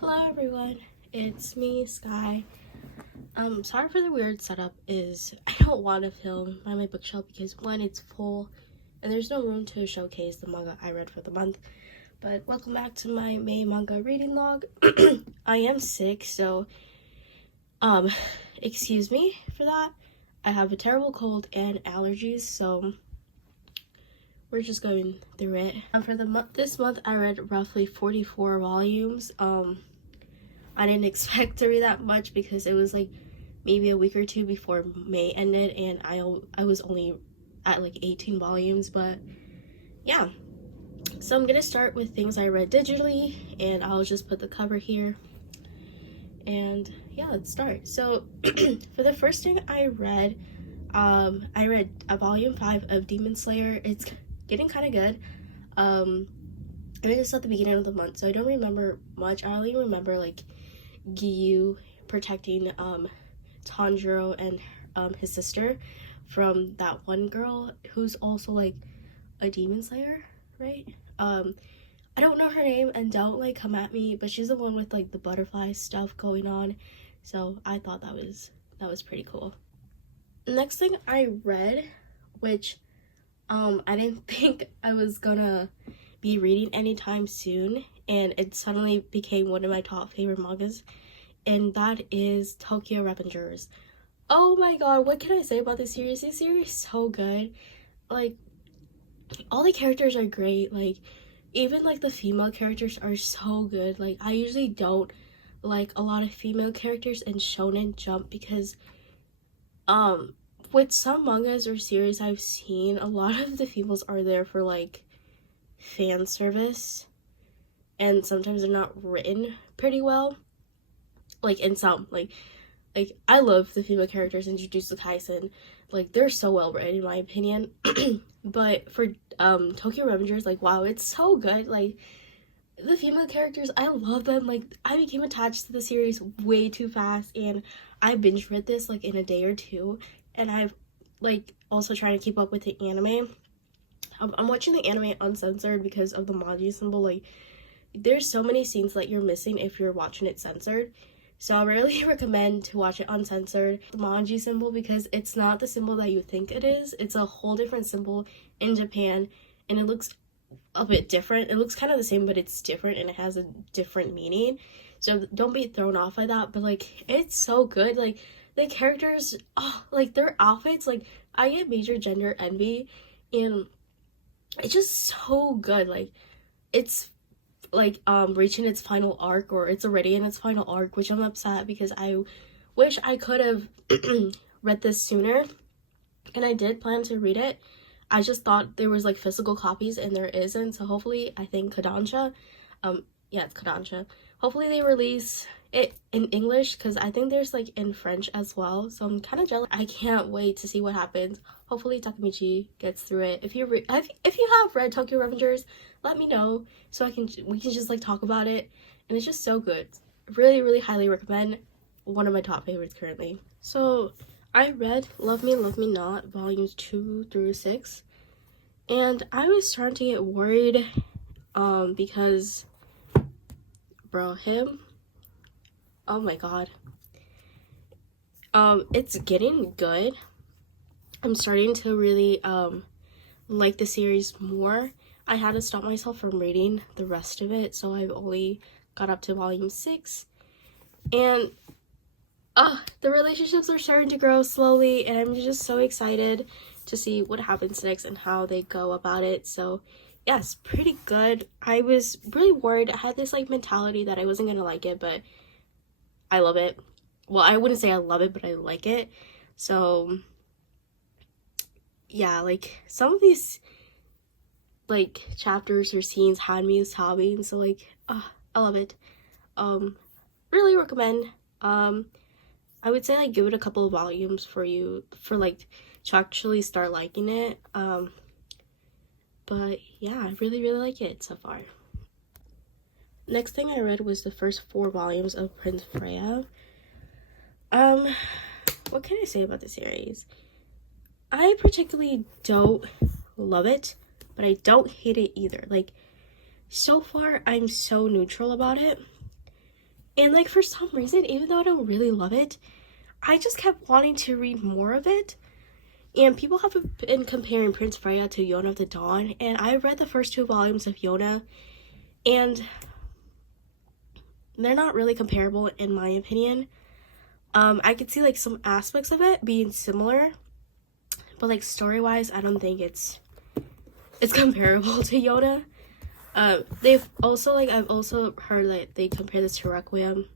Hello everyone, it's me, Sky. Sorry for the weird setup. I don't want to film by my bookshelf because one, it's full and there's no room to showcase the manga I read for the month. But welcome back to my May manga reading log. I am sick, so excuse me for that. I have a terrible cold and allergies, so we're just going through it. For this month I read roughly 44 volumes. I didn't expect to read that much because it was like maybe a week or two before May ended, and I was only at like 18 volumes, but yeah. So I'm gonna start with things I read digitally, and I'll just put the cover here. And yeah, let's start. So for the first thing I read a volume 5 of Demon Slayer. It's getting kind of good. I read this at the beginning of the month, so I don't remember much. I only remember like Giyu protecting Tanjiro and his sister from that one girl who's also like a demon slayer, right? I don't know her name, and don't like come at me, but she's the one with like the butterfly stuff going on, so I thought that was pretty cool. Next thing I read, which I didn't think I was gonna be reading anytime soon, and it suddenly became one of my top favorite mangas, and that is Tokyo Revengers. Oh my god, what can I say about this series? This series is so good. Like, all the characters are great. Like, even like the female characters are so good. Like, I usually don't like a lot of female characters in Shonen Jump because with some mangas or series I've seen, a lot of the females are there for like fan service, and sometimes they're not written pretty well. Like in some, like I love the female characters in Jujutsu Kaisen. Like, they're so well written in my opinion. But for Tokyo Revengers, like, wow, it's so good. Like, the female characters, I love them. Like, I became attached to the series way too fast, and I binge read this like in a day or two, and I've like also trying to keep up with the anime. I'm watching the anime uncensored because of the manji symbol. Like, there's so many scenes that you're missing if you're watching it censored. So I really recommend to watch it uncensored. The manji symbol, because it's not the symbol that you think it is. It's a whole different symbol in Japan, and it looks a bit different. It looks kind of the same, but it's different, and it has a different meaning. So don't be thrown off by that. But like, it's so good. Like, the characters, like their outfits, like I get major gender envy, and it's just so good. Like, it's like reaching its final arc, or it's already in its final arc, which I'm upset because I wish I could have read this sooner, and I did plan to read it. I just thought there was like physical copies, and there isn't. So hopefully, I think Kodansha, yeah, it's Kodansha, hopefully they release it in English, because I think there's like in French as well. So I'm kind of jealous. I can't wait to see what happens. Hopefully Takemichi gets through it. If you have read Tokyo Revengers, let me know so we can just like talk about it. And it's just so good. Really, really highly recommend. One of my top favorites currently. So I read Love Me, Love Me Not volumes 2 through 6, and I was starting to get worried because him, oh my god, it's getting good. I'm starting to really like the series more. I had to stop myself from reading the rest of it, so I've only got up to volume 6, and the relationships are starting to grow slowly, and I'm just so excited to see what happens next and how they go about it. So yes, pretty good. I was really worried. I had this like mentality that I wasn't gonna like it, but I love it. Well, I wouldn't say I love it, but I like it. So yeah, like some of these like chapters or scenes had me sobbing, so like I love it. Really recommend. I would say like give it a couple of volumes for like to actually start liking it. But yeah, I really, really like it so far. Next thing I read was the first 4 volumes of Prince Freya. What can I say about the series? I particularly don't love it, but I don't hate it either. Like, so far I'm so neutral about it. And like for some reason, even though I don't really love it, I just kept wanting to read more of it. And people have been comparing Prince Freya to Yona of the Dawn, and I read the first 2 volumes of Yona, and they're not really comparable in my opinion. I could see like some aspects of it being similar, but like story-wise, I don't think it's comparable to Yona. They've also like I've also heard that they compare this to Requiem.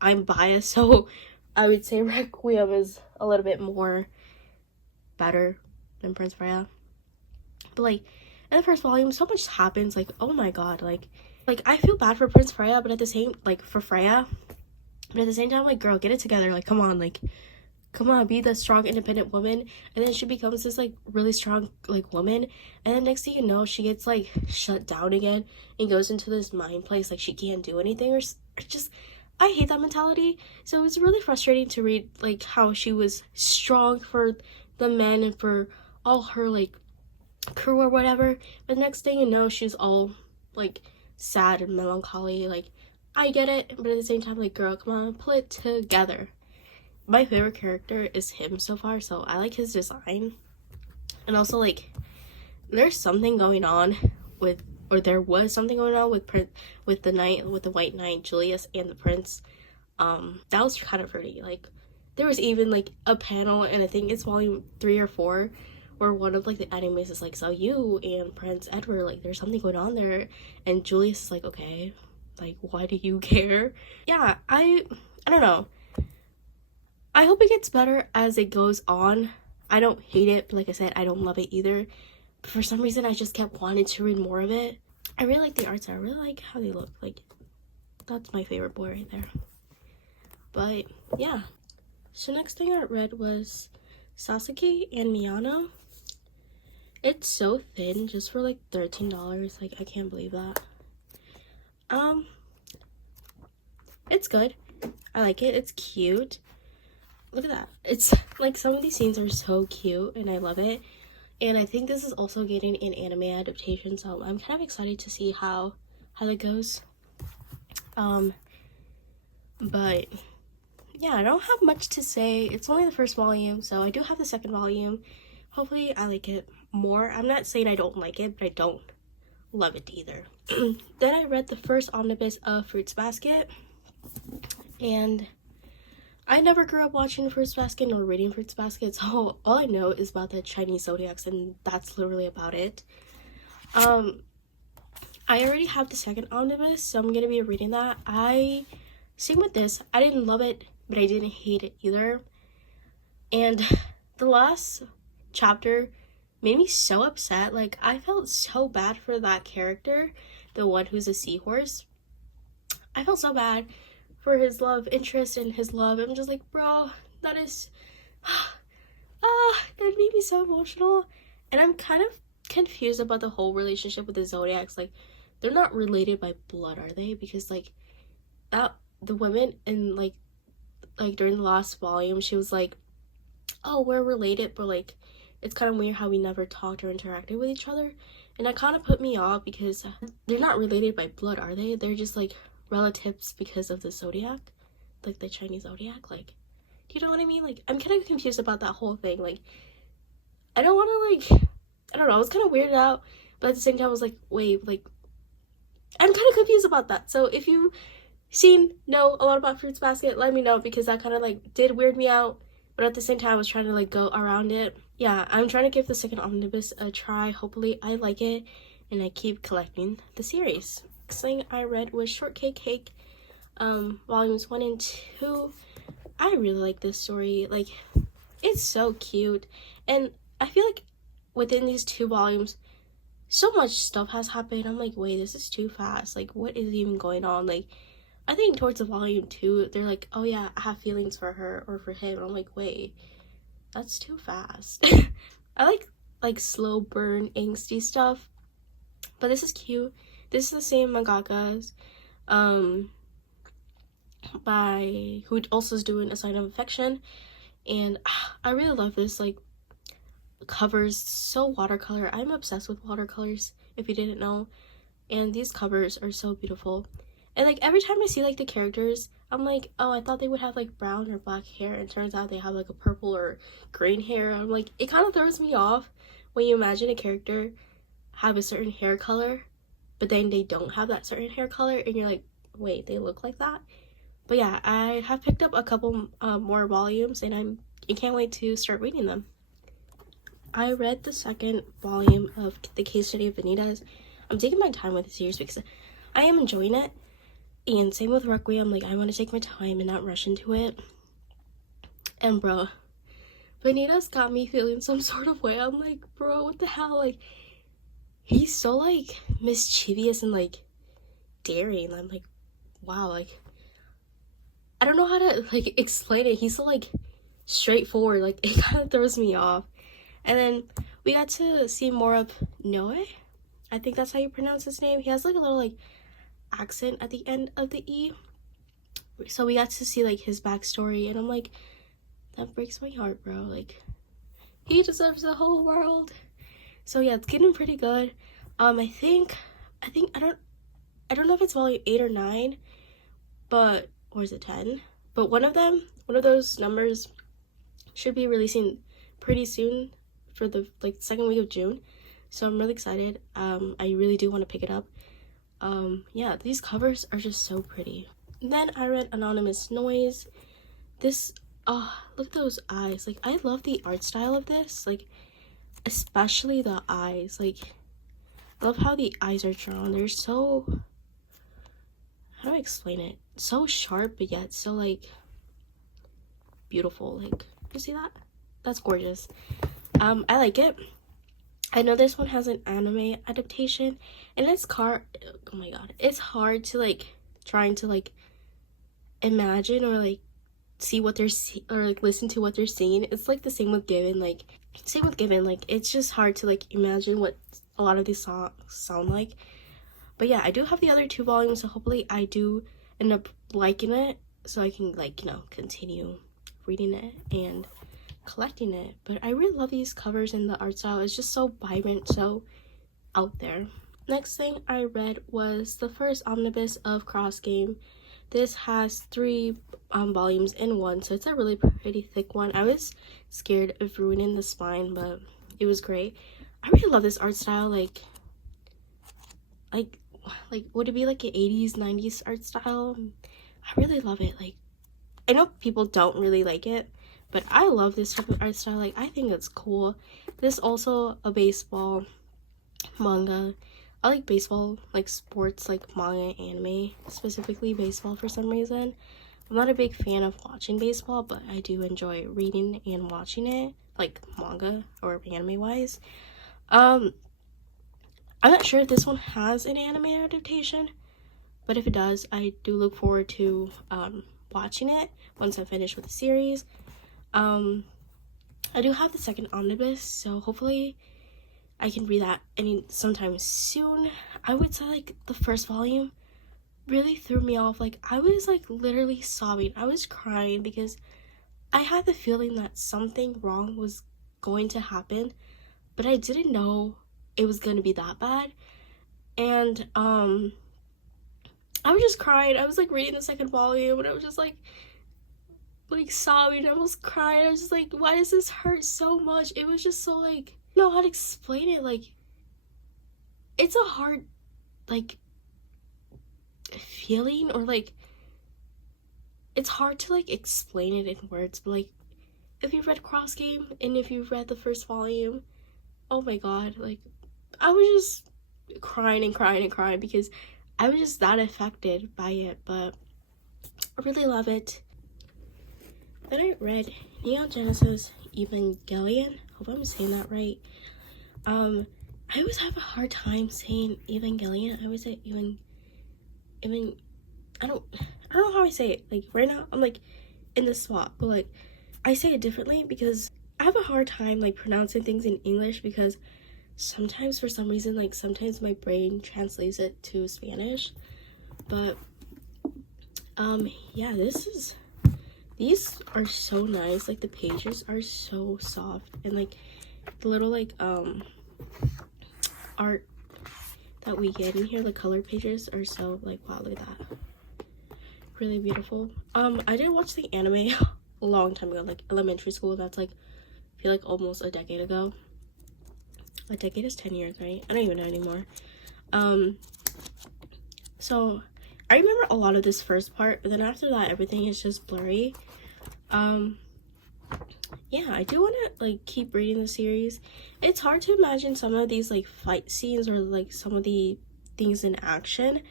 I'm biased, so I would say Requiem is a little bit more better than Prince Freya. But like in the first volume, so much happens. Like, oh my god, like I feel bad for Prince Freya, but at the same for Freya, but at the same time, like, girl, get it together. Like, come on, be the strong, independent woman. And then she becomes this like really strong like woman, and then next thing you know, she gets like shut down again and goes into this mind place like she can't do anything, or just I hate that mentality. So it was really frustrating to read like how she was strong for the men and for all her like crew or whatever, but next thing you know, she's all like sad and melancholy. Like, I get it, but at the same time, like, girl, come on, pull it together. My favorite character is him so far, so I like his design. And also, like, there's something going on with, or there was something going on with the knight, with the white knight, Julius, and the prince. That was kind of pretty. Like, there was even like a panel, and I think it's volume 3 or 4, where one of like the enemies is like, so you and Prince Edward, like, there's something going on there, and Julius is like, okay, like, why do you care? Yeah, I don't know. I hope it gets better as it goes on. I don't hate it, but like I said, I don't love it either. But for some reason, I just kept wanting to read more of it. I really like the art style. I really like how they look. Like, that's my favorite boy right there. But yeah. So next thing I read was Sasaki and Miyano. It's so thin, just for like $13. Like, I can't believe that. It's good. I like it. It's cute. Look at that. It's like some of these scenes are so cute, and I love it. And I think this is also getting an anime adaptation, so I'm kind of excited to see how that goes. But yeah, I don't have much to say. It's only the first volume, so I do have the second volume. Hopefully I like it more. I'm not saying I don't like it, but I don't love it either. Then I read the first omnibus of Fruits Basket, and I never grew up watching Fruits Basket nor reading Fruits Basket, so all I know is about the Chinese zodiacs, and that's literally about it. I already have the second omnibus, so I'm gonna be reading that. Same with this, I didn't love it, but I didn't hate it either. And the last chapter made me so upset. Like, I felt so bad for that character, the one who's a seahorse. I felt so bad for his love interest and his love. I'm just like, bro, that is that made me so emotional. And I'm kind of confused about the whole relationship with the zodiacs. Like, they're not related by blood, are they? Because like the women in like during the last volume, she was like, oh, we're related, but like it's kind of weird how we never talked or interacted with each other. And that kind of put me off, because they're not related by blood, are they? They're just like relatives because of the zodiac, like the Chinese zodiac. Like, do you know what I mean? Like, I'm kind of confused about that whole thing. Like, I don't want to, like, I don't know, I was kind of weirded out, but at the same time I was like, wait, like, I'm kind of confused about that. So if you know a lot about Fruits Basket, let me know, because that kind of like did weird me out, but at the same time I was trying to like go around it. Yeah, I'm trying to give the second omnibus a try. Hopefully I like it and I keep collecting the series. Next thing I read was Shortcake Cake, volumes 1 and 2. I really like this story. Like, it's so cute, and I feel like within these 2 volumes so much stuff has happened. I'm like, wait, this is too fast. Like, what is even going on? Like, I think towards the volume 2, they're like, oh yeah, I have feelings for her or for him. And I'm like, wait, that's too fast. I like slow burn angsty stuff, but this is cute. This is the same mangakas by who also is doing A Sign of Affection, and I really love this. Like, covers so watercolor. I'm obsessed with watercolors, if you didn't know, and these covers are so beautiful. And like every time I see like the characters, I'm like, oh, I thought they would have like brown or black hair, and it turns out they have like a purple or green hair. I'm like, it kind of throws me off when you imagine a character have a certain hair color, but then they don't have that certain hair color, and you're like, wait, they look like that. But yeah, I have picked up a couple more volumes, and I can't wait to start reading them. I read the second volume of The Case Study of Vanitas. I'm taking my time with the series because I am enjoying it. And same with Requiem, like I want to take my time and not rush into it. And bro, Vanitas got me feeling some sort of way. I'm like, bro, what the hell? Like, he's so like mischievous and like daring. I'm like, wow, like I don't know how to like explain it. He's so like straightforward, like it kind of throws me off. And then we got to see more of Noe. I think that's how you pronounce his name. He has like a little like accent at the end of the E. So we got to see like his backstory, and I'm like, that breaks my heart, bro. Like, he deserves the whole world. So yeah, it's getting pretty good. I think I don't know if it's volume 8 or 9, but or is it 10? But one of those numbers should be releasing pretty soon for the like second week of June. So I'm really excited. I really do want to pick it up. Yeah, these covers are just so pretty. And then I read Anonymous Noise. This look at those eyes. Like, I love the art style of this, like especially the eyes. Like, I love how the eyes are drawn. They're so, how do I explain it? So sharp, but yet so like beautiful. Like, you see that? That's gorgeous. I like it. I know this one has an anime adaptation, and oh my god, it's hard to like trying to like imagine or like see what they're or like listen to what they're saying. It's like the same with Given, like it's just hard to like imagine what a lot of these songs sound like. But yeah, I do have the other 2 volumes, so hopefully I do end up liking it, so I can like, you know, continue reading it and collecting it. But I really love these covers, and the art style is just so vibrant, so out there. Next thing I read was the first omnibus of Cross Game. This has 3 volumes in one, so it's a really pretty thick one. I was scared of ruining the spine, but it was great. I really love this art style. Like would it be like an 80s 90s art style? I really love it. Like, I know people don't really like it, but I love this type of art style. Like, I think it's cool. This is also a baseball manga. I like baseball, like sports, like manga, anime, specifically baseball for some reason. I'm not a big fan of watching baseball, but I do enjoy reading and watching it, like manga or anime wise. I'm not sure if this one has an anime adaptation, but if it does, I do look forward to watching it once I'm finished with the series. I do have the second omnibus, so hopefully I can read that sometime soon. I would say like the first volume really threw me off. Like, I was like literally sobbing. I was crying because I had the feeling that something wrong was going to happen, but I didn't know it was gonna be that bad. And I was just crying. I was like reading the second volume, and I was just like sobbing. I was crying. I was just like, why does this hurt so much? It was just so like, I don't know how to explain it. Like, it's a hard like feeling, or like it's hard to like explain it in words. But like, if you've read Cross Game and if you've read the first volume, oh my god, like I was just crying and crying and crying because I was just that affected by it. But I really love it. Then I read Neon Genesis Evangelion. Hope I'm saying that right. I always have a hard time saying Evangelion. I always say I don't know how I say it. Like, right now I'm like in the swap, but like I say it differently because I have a hard time like pronouncing things in English, because sometimes for some reason, like sometimes my brain translates it to Spanish. But yeah, these are so nice. Like, the pages are so soft, and like the little like art that we get in here, the color pages are so like, wow, look at that. really beautiful. I did watch the anime a long time ago, like elementary school. That's like, I feel like almost a decade ago. A decade is 10 years, right? I don't even know anymore. So I remember a lot of this first part, but then after that everything is just blurry. Yeah, I do want to like keep reading the series. It's hard to imagine some of these like fight scenes or like some of the things in action.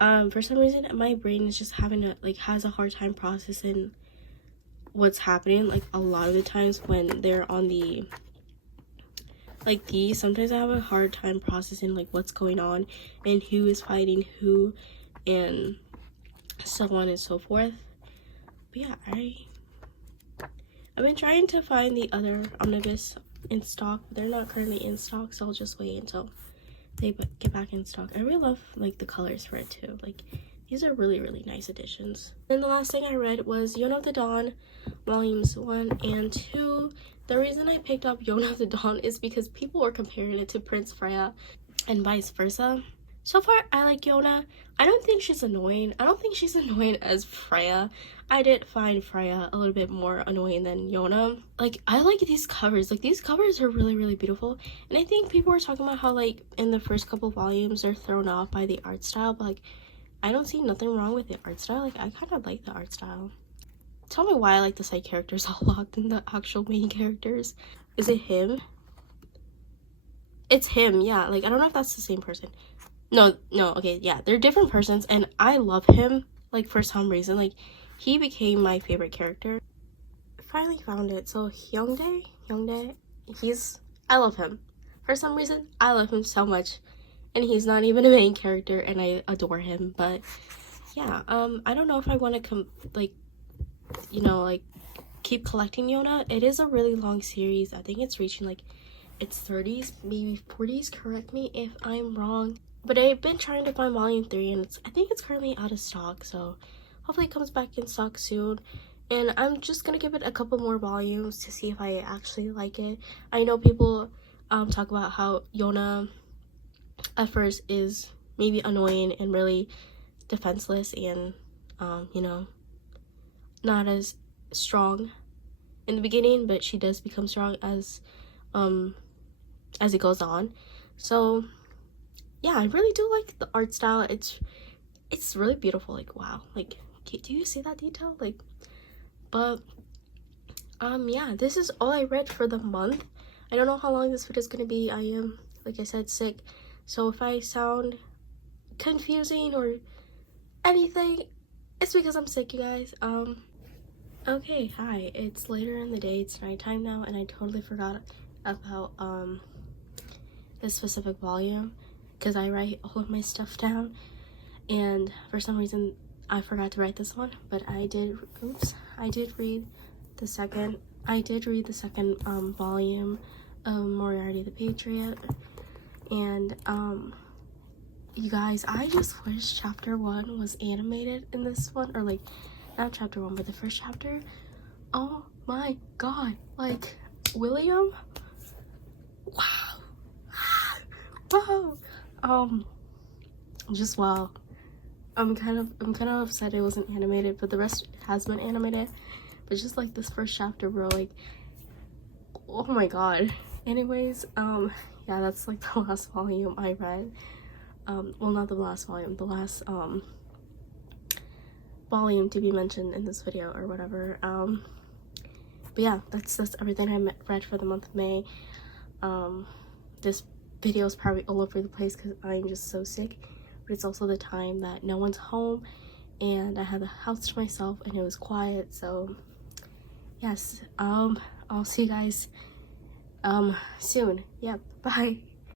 For some reason my brain is just having a like has a hard time processing what's happening. Like a lot of the times when they're on the like these, sometimes I have a hard time processing like what's going on and who is fighting who and so on and so forth. But yeah, I've been trying to find the other omnibus in stock, but they're not currently in stock, so I'll just wait until they get back in stock. I really love like the colors for it too. Like these are really, really nice additions. Then the last thing I read was Yona of the Dawn volumes 1 and 2. The reason I picked up Yona of the Dawn is because people were comparing it to Prince Freya and vice versa. So far, I like Yona. I don't think she's annoying. I don't think she's annoying as Freya. I did find Freya a little bit more annoying than Yona. Like, I like these covers. Like, these covers are really, really beautiful. And I think people were talking about how, like, in the first couple volumes, they're thrown off by the art style. But, like, I don't see nothing wrong with the art style. Like, I kind of like the art style. Tell me why I like the side characters a lot than the actual main characters. Is it him? It's him, yeah. Like, I don't know if that's the same person. No, okay, yeah. They're different persons, and I love him, like, for some reason. Like, he became my favorite character. I finally found it. So, Hyungdae, I love him. For some reason, I love him so much. And he's not even a main character, and I adore him. But, yeah, I don't know if I want to, keep collecting Yona. It is a really long series. I think it's reaching like its 30s, maybe 40s. Correct me if I'm wrong. But I've been trying to find volume 3 and I think it's currently out of stock. So hopefully it comes back in stock soon. And I'm just gonna give it a couple more volumes to see if I actually like it. I know people talk about how Yona at first is maybe annoying and really defenseless and not as strong in the beginning, but she does become strong as it goes on. So yeah, I really do like the art style. It's really beautiful. Like, wow, like, do you see that detail? Like, but yeah, this is all I read for the month. I don't know how long this video is gonna be. I am, like I said, sick, so if I sound confusing or anything, it's because I'm sick, you guys. Okay, hi, it's later in the day, it's nighttime now, and I totally forgot about this specific volume because I write all of my stuff down, and for some reason I forgot to write this one. But I did read the second volume, Moriarty the Patriot. And you guys, I just wish chapter 1 was animated in this one, or like not chapter 1 but the first chapter. Oh my god, like William, wow. Wow. Just wow. I'm kind of upset it wasn't animated, but the rest has been animated. But just like this first chapter, bro, like, oh my god. Anyways, yeah, that's like the last volume I read. Well, not the last volume, the last volume to be mentioned in this video or whatever. But yeah, that's everything I read for the month of May. This video is probably all over the place because I'm just so sick, but it's also the time that no one's home and I had the house to myself and it was quiet. So yes, I'll see you guys soon. Yep, bye.